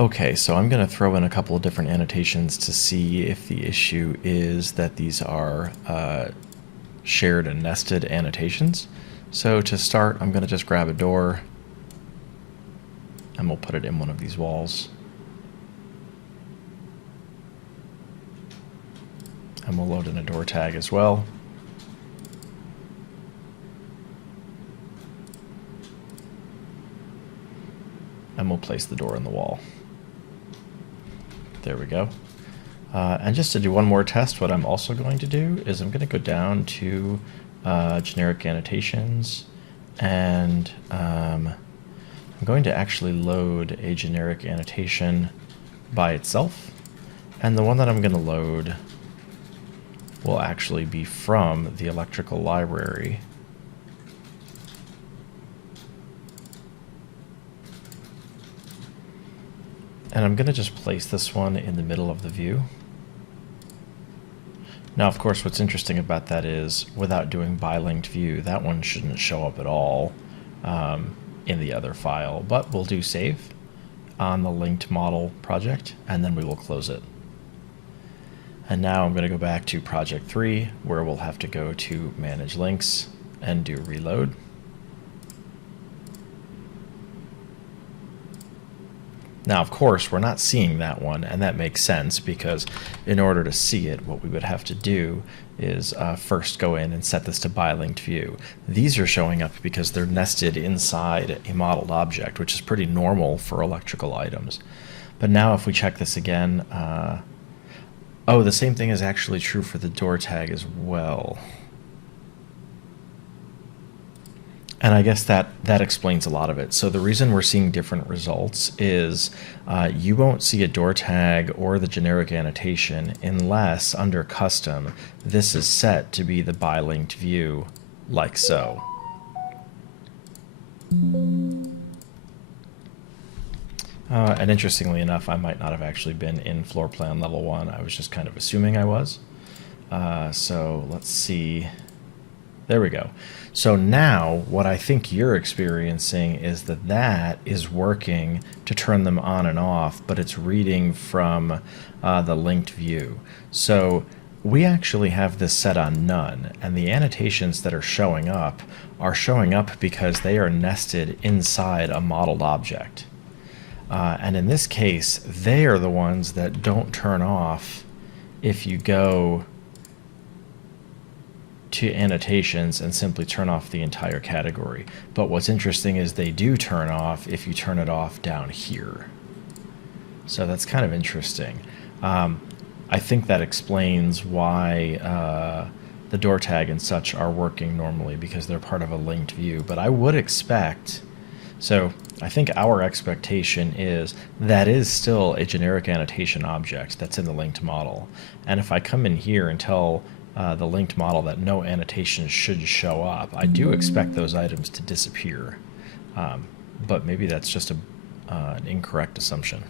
Okay, so I'm going to throw in a couple of different annotations to see if the issue is that these are shared and nested annotations. So to start, I'm going to just grab a door and we'll put it in one of these walls. And we'll load in a door tag as well. And we'll place the door in the wall. There we go. And just to do one more test, what I'm also going to do is I'm going to go down to generic annotations, and I'm going to actually load a generic annotation by itself. And the one that I'm going to load will actually be from the electrical library. And I'm going to just place this one in the middle of the view. Now, of course, what's interesting about that is without doing by-linked view, that one shouldn't show up at all in the other file, but we'll do save on the linked model project, and then we will close it. And now I'm going to go back to project 3, where we'll have to go to manage links and do reload. Now, of course, we're not seeing that one, and that makes sense because in order to see it, what we would have to do is first go in and set this to by-linked view. These are showing up because they're nested inside a modeled object, which is pretty normal for electrical items. But now if we check this again, oh, the same thing is actually true for the door tag as well. And I guess that explains a lot of it. So the reason we're seeing different results is you won't see a door tag or the generic annotation unless under custom this is set to be the by-linked view, like so. And interestingly enough, I might not have actually been in floor plan level 1. I was just kind of assuming I was. So let's see. There we go. So now what I think you're experiencing is that that is working to turn them on and off, but it's reading from the linked view. So we actually have this set on none, and the annotations that are showing up because they are nested inside a modeled object. And in this case, they are the ones that don't turn off if you go to annotations and simply turn off the entire category. But what's interesting is they do turn off if you turn it off down here. So that's kind of interesting. I think that explains why the door tag and such are working normally, because they're part of a linked view. But I would expect, so I think our expectation is that is still a generic annotation object that's in the linked model. And if I come in here and tell the linked model that no annotations should show up, I do expect those items to disappear. But maybe that's just an incorrect assumption.